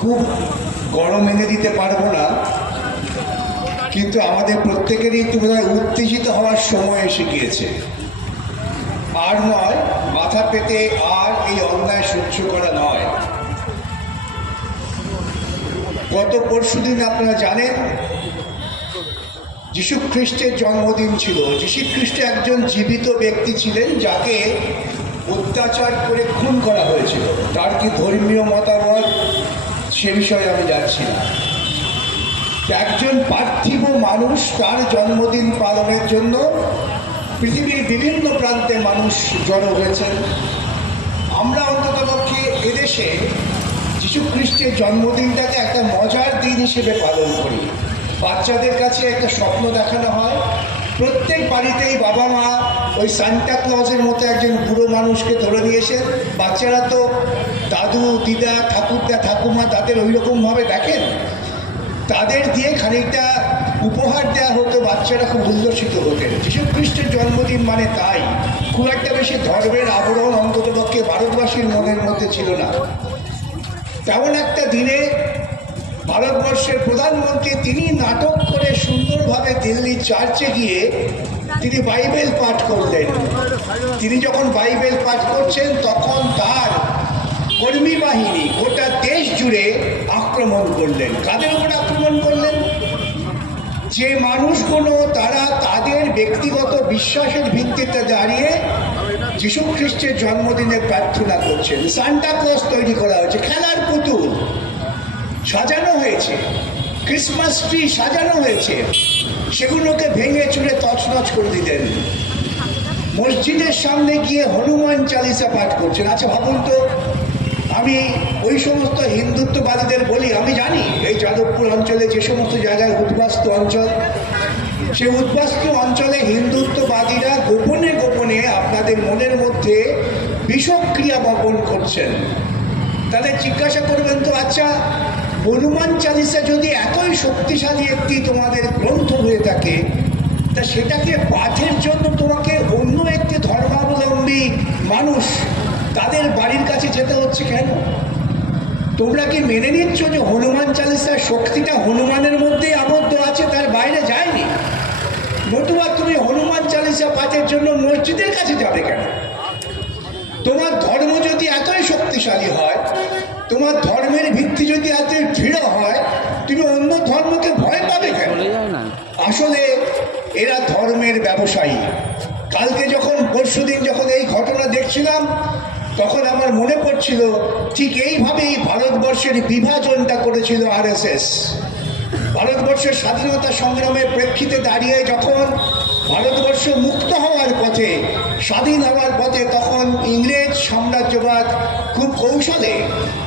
খুব গরম এনে দিতে পারব না। কিন্তু আমাদের প্রত্যেকেরই একটু বোধহয় উত্তেজিত হওয়ার সময় এসে গিয়েছে। আর নয়, মাথা পেতে আর এই অন্যায় সহ্য করা নয়। গত পরশুদিন আপনারা জানেন যীশু খ্রিস্টের জন্মদিন ছিল। যীশু খ্রিস্ট একজন জীবিত ব্যক্তি ছিলেন যাকে অত্যাচার করে খুন করা হয়েছিল। তার কি ধর্মীয় মতামত? সে বিষয়ে আমি যাচ্ছি না। একজন পার্থিব মানুষ তার জন্মদিন পালনের জন্য পৃথিবীর বিভিন্ন প্রান্তে মানুষ জড়ো হয়েছেন। আমরা অন্ততপক্ষে এদেশে যীশু খ্রিস্টের জন্মদিনটাকে একটা মজার দিন হিসেবে পালন করি। বাচ্চাদের কাছে একটা স্বপ্ন দেখানো হয়। প্রত্যেক বাড়িতেই বাবা মা ওই সান্টা ক্লজের মতো একজন বুড়ো মানুষকে ধরে নিয়েছেন বাচ্চারা তো দাদু, দিদা, ঠাকুরদা ঠাকুমা তাদের ওই রকমভাবে দেখেন? তাদের দিয়ে খানিকটা উপহার দেওয়া হতো, বাচ্চারা খুব উল্লসিত হতেন। যীশু খ্রিস্টের জন্মদিন মানে তাই। খুব একটা বেশি ধর্মের আবরণ অন্ততপক্ষে ভারতবাসীর মনের মধ্যে ছিল না। তেমন একটা দিনে ভারতবর্ষের প্রধানমন্ত্রী তিনি নাটক করে সুন্দরভাবে দিল্লি চার্চে গিয়ে তিনি বাইবেল পাঠ করলেন। তিনি যখন বাইবেল পাঠ করছেন, তখন তার কর্মী বাহিনী গোটা দেশ জুড়ে আক্রমণ করলেন। কাদের উপর আক্রমণ করলেন? যে মানুষগুলো তারা তাদের ব্যক্তিগত বিশ্বাসের ভিত্তিতে দাঁড়িয়ে যীশু খ্রিস্টের জন্মদিনে প্রার্থনা করছেন। সান্টা ক্লজ তৈরি করা হয়েছে, খেলার পুতুল সাজানো হয়েছে, ক্রিসমাস ট্রি সাজানো হয়েছে। সেগুলোকে ভেঙে চুরে তছনছ করে দিলেন। মসজিদের সামনে গিয়ে হনুমান চালিসা পাঠ করছেন। আচ্ছা ভাবুন তো আমি ওই সমস্ত হিন্দুত্ববাদীদের বলি, আমি জানি এই যাদবপুর অঞ্চলে যে সমস্ত জায়গায় উদ্বাস্ত অঞ্চল সেই উদ্বাস্ত অঞ্চলে হিন্দুত্ববাদীরা গোপনে গোপনে আপনাদের মনের মধ্যে বিষক্রিয়া বপন করছেন। তাহলে জিজ্ঞাসা করবেন তো আচ্ছা হনুমান চালিসা যদি এতই শক্তিশালী একটি তোমাদের গ্রন্থ হয়ে থাকে, তা সেটাকে পাঠের জন্য তোমাকে অন্য একটি ধর্মাবলম্বী মানুষ তাদের বাড়ির কাছে যেতে হচ্ছে কেন? তোমরা কি মেনে নিচ্ছ যে হনুমান চালিসার শক্তিটা হনুমানের মধ্যেই আবদ্ধ আছে তার বাইরে যায়নি? নতুবা তুমি হনুমান চালিসা পাঠের জন্য মসজিদের কাছে যাবে কেন? তোমার ধর্ম যদি এতই শক্তিশালী হয় তোমার ধর্মের ভিত্তি যদি এত দৃঢ় হয় তুমি অন্য ধর্মকে ভয় পাবে কেন? আসলে এরা ধর্মের ব্যবসায়ী। কালকে যখন পরশুদিন যখন এই ঘটনা দেখছিলাম তখন আমার মনে পড়ছিল, ঠিক এইভাবেই ভারতবর্ষের বিভাজনটা করেছিল আরএসএস। ভারতবর্ষের স্বাধীনতা সংগ্রামের প্রেক্ষিতে দাঁড়িয়ে যখন ভারতবর্ষ মুক্ত হওয়ার পথে, স্বাধীন হওয়ার পথে তখন ইংরেজ সাম্রাজ্যবাদ খুব কৌশলে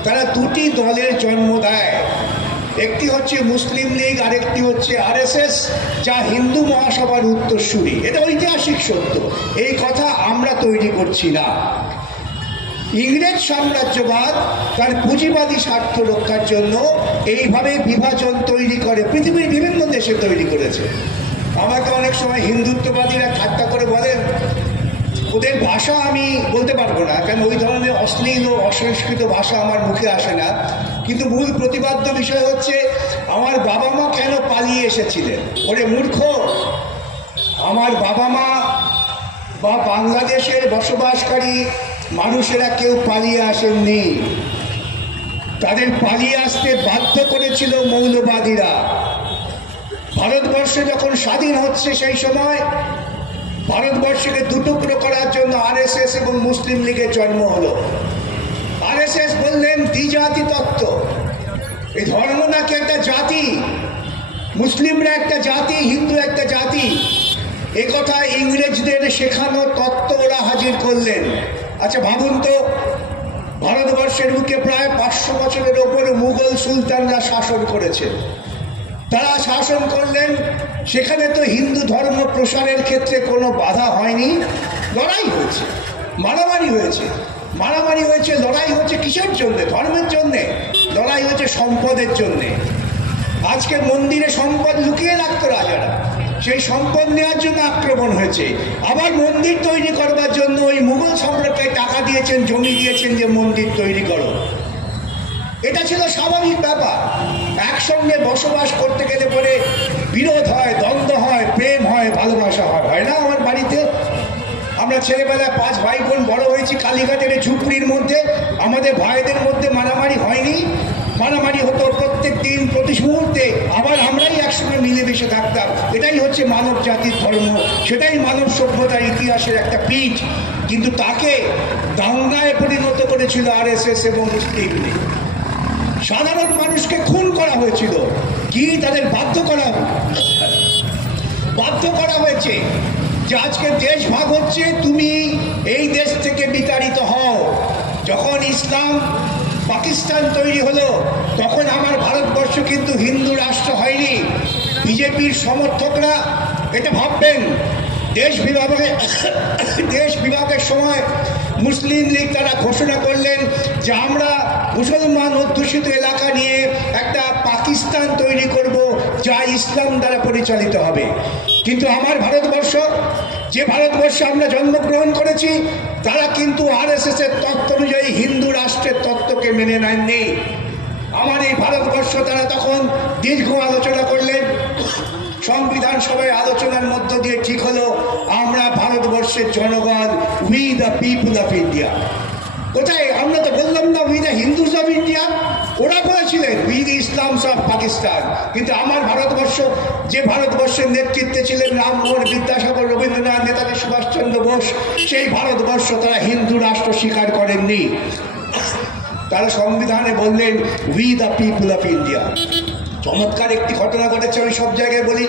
তারা দুটি দলের জন্ম দেয়। একটি হচ্ছে মুসলিম লীগ, আরেকটি হচ্ছে আরএসএস, যা হিন্দু মহাসভার উত্তরসূরি। এটা ঐতিহাসিক সত্য। এই কথা আমরা তৈরি করছি না। ইংরেজ সাম্রাজ্যবাদ তার পুঁজিবাদী স্বার্থ রক্ষার জন্য এইভাবে বিভাজন তৈরি করে, পৃথিবীর বিভিন্ন দেশে তৈরি করেছে। আমাকে অনেক সময় হিন্দুত্ববাদীরা ঠাট্টা করে বলেন ওদের ভাষা আমি বলতে পারব না, কারণ ওই ধরনের অশ্লীল ও অসংস্কৃত ভাষা আমার মুখে আসে না। কিন্তু মূল প্রতিপাদ্য বিষয় হচ্ছে, আমার বাবা মা কেন পালিয়ে এসেছিলেন? ওরে মূর্খ! আমার বাবা মা বা বাংলাদেশের বসবাসকারী মানুষেরা কেউ পালিয়ে আসেননি। তাদের পালিয়ে আসতে বাধ্য করেছিল মৌলবাদীরা। ভারতবর্ষ যখন স্বাধীন হচ্ছে সেই সময়, ভারতবর্ষকে দুটুকরো করার জন্য আরএসএস এবং মুসলিম লীগের জন্ম হলো। আরএসএস বললেন, দ্বিজাতি তত্ত্ব। এই ধর্ম নাকি একটা জাতি? মুসলিমরা একটা জাতি, হিন্দু একটা জাতি। এ কথা ইংরেজদের শেখানো তত্ত্ব ওরা হাজির করলেন। আচ্ছা ভাবুন তো, ভারতবর্ষের বুকে প্রায় পাঁচশো বছরের ওপরে মুঘল সুলতানরা শাসন করেছে। তারা শাসন করলেন, সেখানে তো হিন্দু ধর্ম প্রসারের ক্ষেত্রে কোনো বাধা হয়নি, লড়াই হয়েছে, মারামারি হয়েছে। মারামারি হয়েছে, লড়াই হয়েছে কিসের জন্যে? ধর্মের জন্যে? লড়াই হয়েছে সম্পদের জন্যে। আজকে মন্দিরে সম্পদ লুকিয়ে রাখতো রাজারা। সেই সম্পদ নেওয়ার জন্য আক্রমণ হয়েছে। আবার মন্দির তৈরি করবার জন্য ওই মুঘল সম্রাটকে টাকা দিয়েছেন, জমি দিয়েছেন যে মন্দির তৈরি করো। এটা ছিল স্বাভাবিক ব্যাপার। একসঙ্গে বসবাস করতে গেলে পরে বিরোধ হয়, দ্বন্দ্ব হয়, প্রেম হয়, ভালোবাসা হয়। হয় না আমার বাড়িতে? আমরা ছেলেবেলায় পাঁচ ভাই বোন বড় হয়েছি, কালীঘাটের এই ঝুপড়ির মধ্যে। আমাদের ভাইদের মধ্যে মারামারি হয়নি। মারামারি হতো প্রত্যেক দিন, প্রতি মুহূর্তে মিলেমিশে থাকতাম। এটাই হচ্ছে মানব জাতির ধর্ম, সেটাই মানব সভ্যতার ইতিহাসের একটা পিঠ। কিন্তু তাকে দাঙ্গায় পরিণত করেছিল আর এস এস এবং মুসলিম লীগ। সাধারণ মানুষকে খুন করা হয়েছিল। কি তাদের বাধ্য করা বাধ্য করা হয়েছে যে আজকে দেশ ভাগ হচ্ছে, তুমি এই দেশ থেকে বিতাড়িত হও। যখন ইসলাম পাকিস্তান তৈরি হলো, তখন আমার ভারতবর্ষ কিন্তু হিন্দু রাষ্ট্র হয়নি। বিজেপির সমর্থকরা এটা ভাববেন, দেশ বিভাগে, দেশ বিভাগের সময় মুসলিম লীগ তারা ঘোষণা করলেন যে আমরা মুসলমান অধ্যুষিত এলাকা নিয়ে একটা পাকিস্তান তৈরি করব যা ইসলাম দ্বারা পরিচালিত হবে। কিন্তু আমার ভারতবর্ষ, যে ভারতবর্ষে আমরা জন্মগ্রহণ করেছি, তারা কিন্তু আর এস এর তত্ত্ব অনুযায়ী হিন্দু রাষ্ট্রের তত্ত্বকে মেনে নেননি। আমার এই ভারতবর্ষ তারা তখন দীর্ঘ আলোচনা করলেন সংবিধান সভায় আলোচনার মধ্য দিয়ে ঠিক হলো, আমরা ভারতবর্ষের জনগণ we the people of India কোথায় আমরা তো বললাম না we the Hindus of India ওরা বলেছিলেন we the Islams of Pakistan কিন্তু আমার ভারতবর্ষ, যে ভারতবর্ষের নেতৃত্বে ছিলেন রামমোহন বিদ্যাসাগর, রবীন্দ্রনাথ নেতাজি, সুভাষচন্দ্র বোস, সেই ভারতবর্ষ তারা হিন্দু রাষ্ট্র স্বীকার করেননি। তারা সংবিধানে বললেন we the people of India চমৎকার একটি ঘটনা ঘটেছে, আমি সব জায়গায় বলি।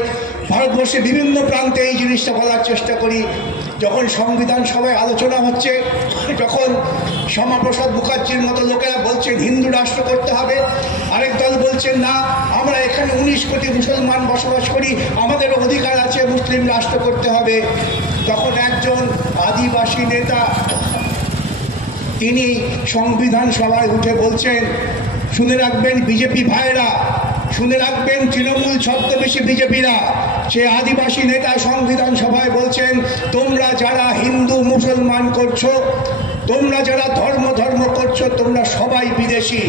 ভারতবর্ষে বিভিন্ন প্রান্তে এই জিনিসটা বলার চেষ্টা করি। যখন সংবিধান সভায় আলোচনা হচ্ছে যখন শ্যামাপ্রসাদ মুখার্জির মতো লোকেরা বলছেন, হিন্দু রাষ্ট্র করতে হবে। আরেক দল বলছেন, না, আমরা এখানে উনিশ কোটি মুসলমান বসবাস করি, আমাদের অধিকার আছে, মুসলিম রাষ্ট্র করতে হবে। তখন একজন আদিবাসী নেতা, তিনি সংবিধান সভায় উঠে বলছেন, শুনে রাখবেন, বিজেপি ভাইরা শুনে রাখবেন, তৃণমূল ছদ্মবেশী বিজেপিরা। সে আদিবাসী নেতা সংবিধান সভায় বলছেন, তোমরা যারা হিন্দু, মুসলমান করছ, তোমরা যারা ধর্ম ধর্ম করছ, তোমরা সবাই বিদেশি।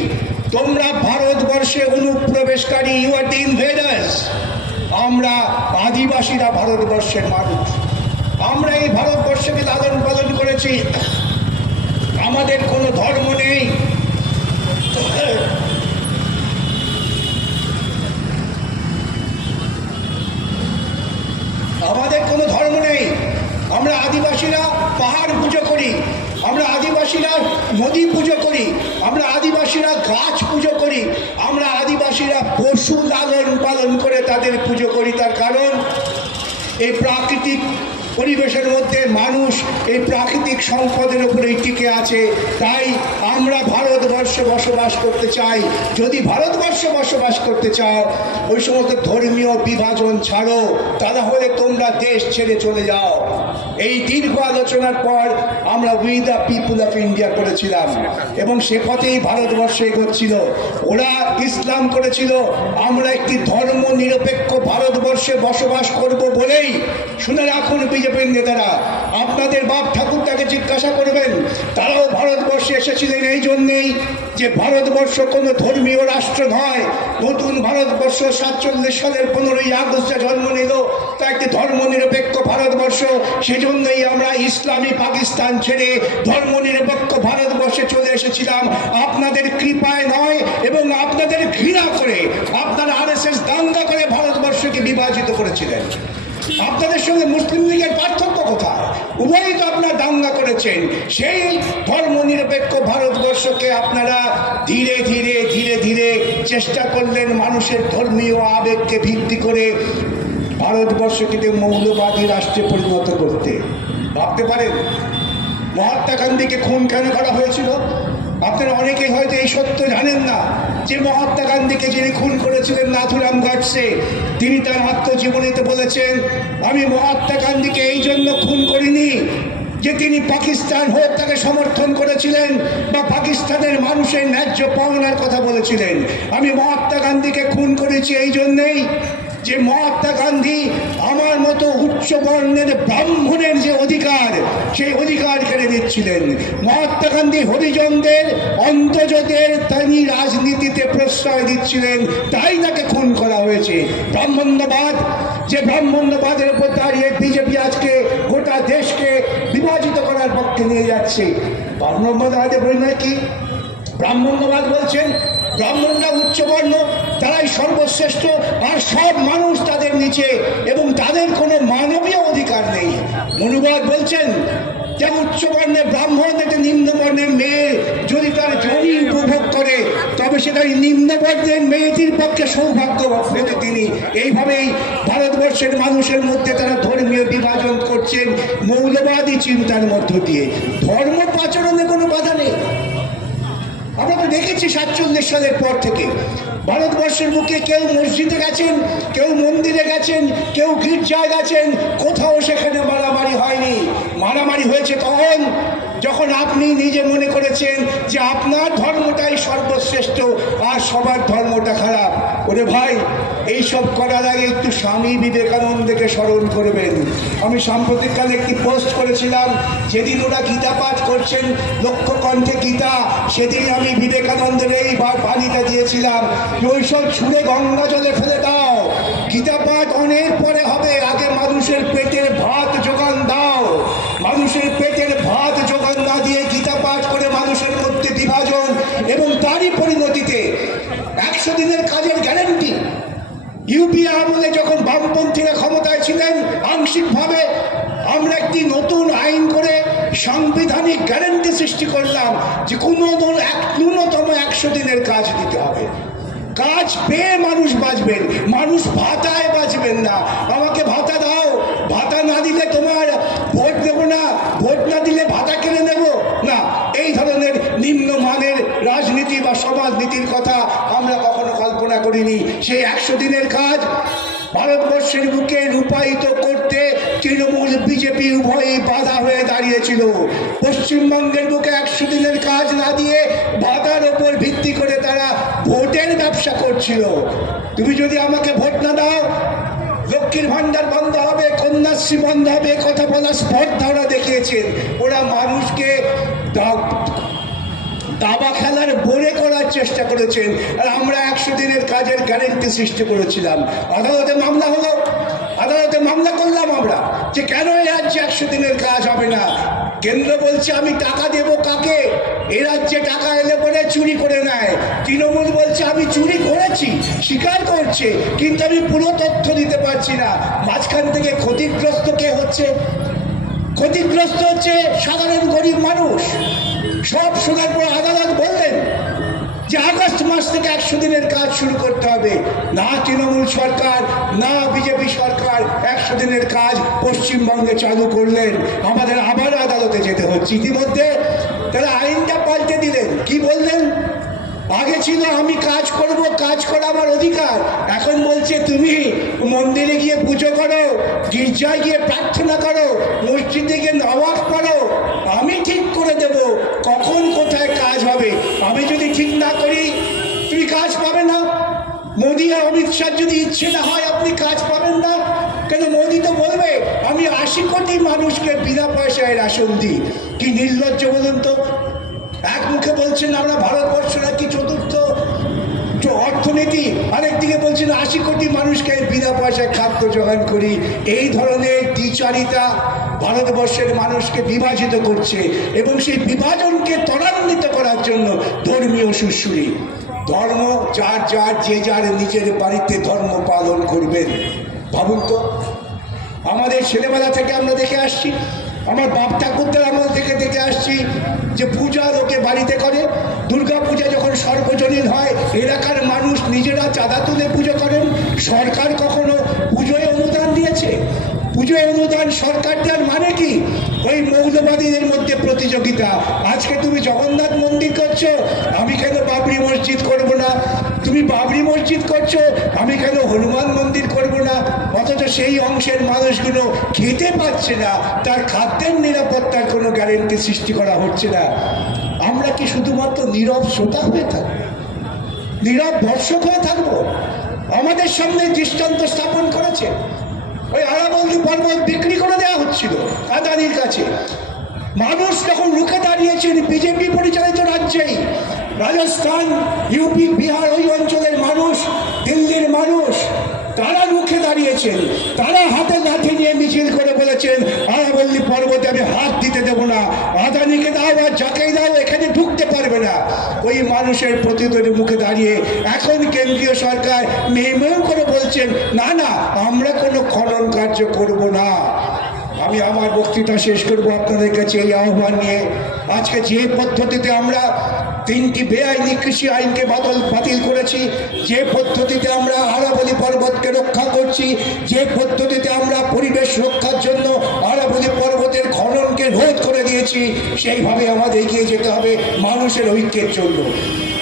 তোমরা ভারতবর্ষে অনুপ্রবেশকারী ইউ আর দি ইনভেডার্স আমরা আদিবাসীরা ভারতবর্ষের মানুষ। আমরা এই ভারতবর্ষকে লালন পালন করেছি। আমাদের কোনো ধর্ম নেই আমাদের কোনো ধর্ম নেই। আমরা আদিবাসীরা পাহাড় পুজো করি। আমরা আদিবাসীরা নদী পুজো করি। আমরা আদিবাসীরা গাছ পুজো করি। আমরা আদিবাসীরা পশু লালন পালন করে তাদের পুজো করি। তার কারণ, এই প্রাকৃতিক পরিবেশের মধ্যে মানুষ এই প্রাকৃতিক সম্পদের উপরেই টিকে আছে। তাই আমরা ভারতবর্ষে বসবাস করতে চাই। যদি ভারতবর্ষে বসবাস করতে চাও, ওই সমস্ত ধর্মীয় বিভাজন ছাড়ো। তাহলে তোমরা দেশ ছেড়ে চলে যাও। এই দীর্ঘ আলোচনার পর আমরা we the people of India করেছিলাম। এবং সে পথেই ভারতবর্ষ এগোচ্ছিল। ওরা ইসলাম করেছিল। আমরা একটি ধর্ম নিরপেক্ষ ভারতবর্ষে বসবাস করব বলেই। শুনে রাখুন বিজেপির নেতারা, আপনাদের বাপ ঠাকুরটাকে জিজ্ঞাসা করবেন, তারাও ভারতবর্ষে এসেছিলেন এই জন্যেই যে ভারতবর্ষ কোনো ধর্মীয় রাষ্ট্র নয়। নতুন ভারতবর্ষ সাতচল্লিশ সালের পনেরোই আগস্টে জন্ম নিল, তা একটি ধর্ম নিরপেক্ষ ভারতবর্ষ। সেজন্যই আমরা ইসলামী পাকিস্তান ছেড়ে ধর্ম নিরপেক্ষ ভারতবর্ষে চলে এসেছিলাম। আপনাদের কৃপায় নয় এবং আপনাদের ঘৃণা করে আপনারা আর এস এস দাঙ্গা করে ভারতবর্ষকে বিভাজিত করেছিলেন। আপনাদের সঙ্গে মুসলিম লীগের পার্থক্য কোথায়? উভয়ই তো আপনারা দাঙ্গা করেছেন। সেই ধর্ম নিরপেক্ষ ভারতবর্ষকে আপনারা ধীরে ধীরে ধীরে ধীরে চেষ্টা করলেন মানুষের ধর্মীয় আবেগকে ভিত্তি করে ভারতবর্ষকে যে মৌলবাদী রাষ্ট্রে পরিণত করতে। ভাবতে পারেন, মহাত্মা গান্ধীকে খুন কেন করা হয়েছিল? আপনারা অনেকেই হয়তো এই সত্য জানেন না। যে মহাত্মা গান্ধীকে যিনি খুন করেছিলেন নাথুরাম ঘাটসে, তিনি তার আত্মজীবনীতে বলেছেন, আমি মহাত্মা গান্ধীকে এই জন্য খুন করিনি যে তিনি পাকিস্তান হোক তাকে সমর্থন করেছিলেন বা পাকিস্তানের মানুষের ন্যায্য পাওনার কথা বলেছিলেন। আমি মহাত্মা গান্ধীকে খুন করেছি এই জন্যেই যে মহাত্মা গান্ধী আমার মতো উচ্চ বর্ণের ব্রাহ্মণের যে অধিকার, সেই অধিকার কেড়ে দিচ্ছিলেন মহাত্মা গান্ধী হরিজনদের অন্তর্জদের তিনি রাজনীতিতে প্রশ্রয় দিচ্ছিলেন, তাই তাকে খুন করা হয়েছে। ব্রাহ্মণ্যবাদ, যে ব্রাহ্মণ্যবাদের উপর দাঁড়িয়ে বিজেপি আজকে গোটা দেশকে বিভাজিত করার পক্ষে নিয়ে যাচ্ছে। ব্রাহ্মণ্যবাদের পরিণয় কি? ব্রাহ্মণ্যবাদ বলছেন ব্রাহ্মণরা উচ্চবর্ণ তারাই সর্বশ্রেষ্ঠ, আর সব মানুষ তাদের নিচে, এবং তাদের কোনো মানবীয় অধিকার নেই। মনুবাদ বলছেন যে উচ্চবর্ণের ব্রাহ্মণ একটা নিম্নবর্ণের মেয়ে যদি তার জমি উপভোগ করে, তবে সেটা ওই নিম্নবর্ণের মেয়েটির পক্ষে সৌভাগ্য হতে তিনি। এইভাবেই ভারতবর্ষের মানুষের মধ্যে তারা ধর্মীয় বিভাজন করছেন, মৌলবাদী চিন্তার মধ্য দিয়ে। ধর্ম পাচরণে কোনো বাধা নেই। আমরা তো দেখেছি সাতচল্লিশ সালের পর থেকে। ভারতবর্ষের মুখে কেউ মসজিদে গেছেন, কেউ মন্দিরে গেছেন, কেউ গির্জায় গেছেন, কোথাও সেখানে মারামারি হয়নি। মারামারি হয়েছে তখন যখন আপনি নিজে মনে করেছেন যে আপনার ধর্মটাই সর্বশ্রেষ্ঠ আর সবার ধর্মটা খারাপ, ওরে ভাই, এইসব করার আগে একটু স্বামী বিবেকানন্দকে স্মরণ করবেন। আমি সাম্প্রতিককালে একটি পোস্ট করেছিলাম, যেদিন ওরা গীতা পাঠ করছেন লক্ষ্য কণ্ঠে গীতা, সেদিন আমি বিবেকানন্দের এই বাণীটা দিয়েছিলাম যে ওইসব ছুঁড়ে গঙ্গা জলে ফেলে দাও। গীতা পাঠ অনেক পরে হবে, আগে মানুষের পেটের ভাত যোগান দাও। মানুষের পেটের ভাত যোগান না দিয়ে গীতা পাঠ করে মানুষের মধ্যে বিভাজন এবং তারই পরিণতিতে একশো দিনের কাজের গ্যারেন্টি ইউপিএ আমলে যখন বামপন্থীরা ক্ষমতায় ছিলেন, আংশিকভাবে আমরা একটি নতুন আইন করে সাংবিধানিক গ্যারেন্টি সৃষ্টি করলাম যে কোনো এক, ন্যূনতম একশো দিনের কাজ দিতে হবে। কাজ পেয়ে মানুষ বাঁচবেন, মানুষ ভাতায় বাঁচবেন না। আমাকে ভাতা দাও, ভাতা না দিলে তোমার ভোট দেবো না, ভোট না দিলে ভাতা কেড়ে নেব? না, এই ধরনের নিম্নমানের রাজনীতি বা সমাজনীতির কথা আমরা কখনো কল্পনা করিনি। সেই একশো দিনের কাজ বুকে রূপায়িত করতে তৃণমূল বিজেপি উভয়ই বাধা হয়ে দাঁড়িয়েছিল। পশ্চিমবঙ্গের বুকে একশো দিনের কাজ না দিয়ে ভাতার ওপর ভিত্তি করে তারা ভোটের ব্যবসা করছিল। তুমি যদি আমাকে ভোট না দাও, লক্ষ্মীর ভান্ডার বন্ধ হবে, কন্যাশ্রী বন্ধ হবে, কথা বলা স্পর্ধা ওরা দেখিয়েছেন। ওরা মানুষকে দাবা খেলার বলে করার চেষ্টা করেছেন। আর আমরা একশো দিনের কাজের গ্যারেন্টি সৃষ্টি করেছিলাম। আদালতে মামলা হলো। আদালতে মামলা করলাম আমরা যে কেন এই রাজ্যে একশো দিনের কাজ হবে না? কেন্দ্র বলছে, আমি টাকা দেব কাকে? এ রাজ্যে টাকা এলে পরে চুরি করে নেয়। তৃণমূল বলছে, আমি চুরি করেছি, স্বীকার করছে, কিন্তু আমি পুরো তথ্য দিতে পারছি না। মাঝখান থেকে ক্ষতিগ্রস্ত কে হচ্ছে? ক্ষতিগ্রস্ত হচ্ছে সাধারণ গরিব মানুষ। সব শোনার পর আদালত বললেন যে আগস্ট মাস থেকে একশো দিনের কাজ শুরু করতে হবে। না তৃণমূল সরকার, না বিজেপি সরকার একশো দিনের কাজ পশ্চিমবঙ্গে চালু করলেন। আমাদের আবার আদালতে যেতে হচ্ছে। ইতিমধ্যে তারা আইনটা পাল্টে দিলেন। কি বললেন? আগে ছিল আমি কাজ করব, কাজ করা আমার অধিকার। এখন বলছে, তুমি মন্দিরে গিয়ে পুজো করো, গির্জায় গিয়ে প্রার্থনা করো, মসজিদে গিয়ে নওয়াজ পড়ো আমি ঠিক করে দেব, কখন কোথায় কাজ হবে? আমি যদি ঠিক না করি, তুমি কাজ পাবে না। মোদী আর অমিত শাহ যদি ইচ্ছে না হয় আপনি কাজ পাবেন না কেন মোদী তো বলবে, আমি আশি কোটি মানুষকে বিনা পয়সায় রেশন দিই। কি নির্লজ্জ বলুন তো? এক মুখে বলছেন আমরা ভারতবর্ষ নাকি চতুর্থ অর্থনীতি, আরেকদিকে বলছেন আশি কোটি মানুষকে বিনা পয়সায় খাদ্য যোগান করি। এই ধরনের দ্বিচারিতা ভারতবর্ষের মানুষকে বিভাজিত করছে এবং সেই বিভাজনকে ত্বরান্বিত করার জন্য ধর্মীয় সুশ্রী ধর্ম যার যার, যে যার নিজের বাড়িতে ধর্ম পালন করবেন। ভাবুন তো, আমাদের ছেলেবেলা থেকে আমরা দেখে আসছি, আমার বাপ ঠাকুরদের আমল থেকে দেখে আসছি যে পূজা লোকে বাড়িতে করে দুর্গা পূজা যখন সর্বজনীন হয়, এলাকার মানুষ নিজেরা চাঁদা তুলে পুজো করেন, সরকার কখনো পুজোয় অনুদান সরকার দেওয়ার মানে কি? ওই মৌলবাদীদের মধ্যে প্রতিযোগিতা। আজকে তুমি জগন্নাথ মন্দির করছ, আমি কেন বাবরি মসজিদ করব না? তুমি বাবরি মসজিদ করছ, আমি কেন হনুমান মন্দির করব না? অথচ সেই অংশের মানুষগুলো খেতে পাচ্ছে না। তার খাদ্যের নিরাপত্তার কোনো গ্যারেন্টি সৃষ্টি করা হচ্ছে না। আমরা কি শুধুমাত্র নীরব শ্রোতা হয়ে থাকব? নীরব দর্শক হয়ে থাকব? আমাদের সামনে দৃষ্টান্ত স্থাপন করেছে। ওই আরাবল্লী পর্বত বিক্রি করে দেওয়া হচ্ছিল আদানির কাছে। মানুষ তখন রুখে দাঁড়িয়েছেন বিজেপি পরিচালিত রাজ্যেই, রাজস্থান, ইউপি, বিহার ওই অঞ্চলের মানুষ, দিল্লির মানুষ, তারা রুখে দাঁড়িয়েছেন, তারা হাতে লাঠি নিয়ে মিছিল করে বলেছেন আরাবল্লী পর্বতে আমি হাত দিতে দেব না, আদানিকে দাও, আর যাকেই দাও, এখানে ঢুকতে পারবে না। ওই মানুষের প্রতিদ্বন্দ্বী মুখে দাঁড়িয়ে এখন কেন্দ্রীয় সরকার মেমেও করে বলছেন, না না, আমরা কোনো খনন কার্য করব না। আমি আমার বক্তৃতা শেষ করব আপনাদের কাছে এই আহ্বান নিয়ে। আজকে যে পদ্ধতিতে আমরা তিনটি বেআইনি কৃষি আইনকে বাতিল বাতিল করেছি, যে পদ্ধতিতে আমরা আরাবলী পর্বতকে রক্ষা করছি, যে পদ্ধতিতে আমরা পরিবেশ রক্ষার জন্য আরাবলী পর্বতের খননকে রোধ করে দিয়েছি, সেইভাবে আমাদের এগিয়ে যেতে হবে। মানুষের ঐক্যের জন্য।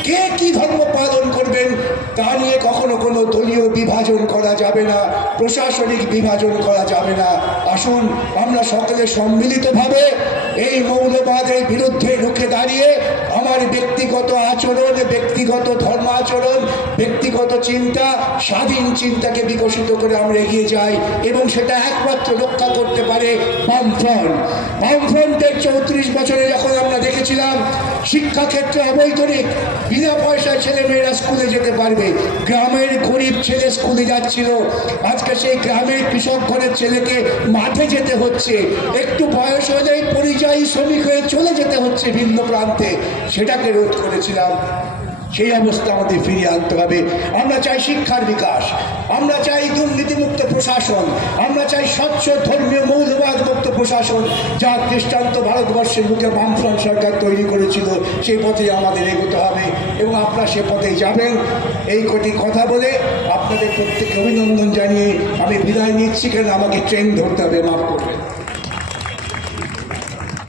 কে কি পালন করবেন তা নিয়ে কখনো কোনো দলীয় বিভাজন করা যাবে না, প্রশাসনিক বিভাজন করা যাবে না। আসুন, আমরা সকলে সম্মিলিতভাবে এই মৌলবাদের বিরুদ্ধে রুখে দাঁড়িয়ে আমার ব্যক্তিগত আচরণ, ব্যক্তিগত ধর্ম আচরণ, ব্যক্তিগত চিন্তা, স্বাধীন চিন্তাকে বিকশিত করে আমরা এগিয়ে যাই এবং সেটা একমাত্র রক্ষা করতে পারে বামফ্রন্ট। বামফ্রন্টের চৌত্রিশ বছরে যখন আমরা দেখেছিলাম, শিক্ষাক্ষেত্রে অবৈতনিক, বিনা পয়সায় ছেলে মেয়েরা স্কুলে যেতে পারবে। গ্রামের গরিব ছেলে স্কুলে যাচ্ছিল। আজকে সেই গ্রামের কৃষক ঘরের ছেলেকে মাঠে যেতে হচ্ছে। একটু বয়স হলেই পরিযায়ী শ্রমিক হয়ে চলে যেতে হচ্ছে ভিন্ন প্রান্তে। সেটাকে রোধ করেছিলাম। সেই অবস্থা আমাদের ফিরিয়ে আনতে হবে। আমরা চাই শিক্ষার বিকাশ। আমরা চাই দুর্নীতিমুক্ত প্রশাসন। আমরা চাই স্বচ্ছ, ধর্মীয় মৌলবাদ মুক্ত প্রশাসন, যা দৃষ্টান্ত ভারতবর্ষের মুখে বামফ্রন্ট সরকার তৈরি করেছিল। সেই পথে আমাদের এগোতে হবে এবং আপনারা সে পথেই যাবেন। এই কটি কথা বলে আপনাদের প্রত্যেককে অভিনন্দন জানিয়ে আমি বিদায় নিচ্ছি। কেন? আমাকে ট্রেন ধরতে হবে, মাফ করবেন।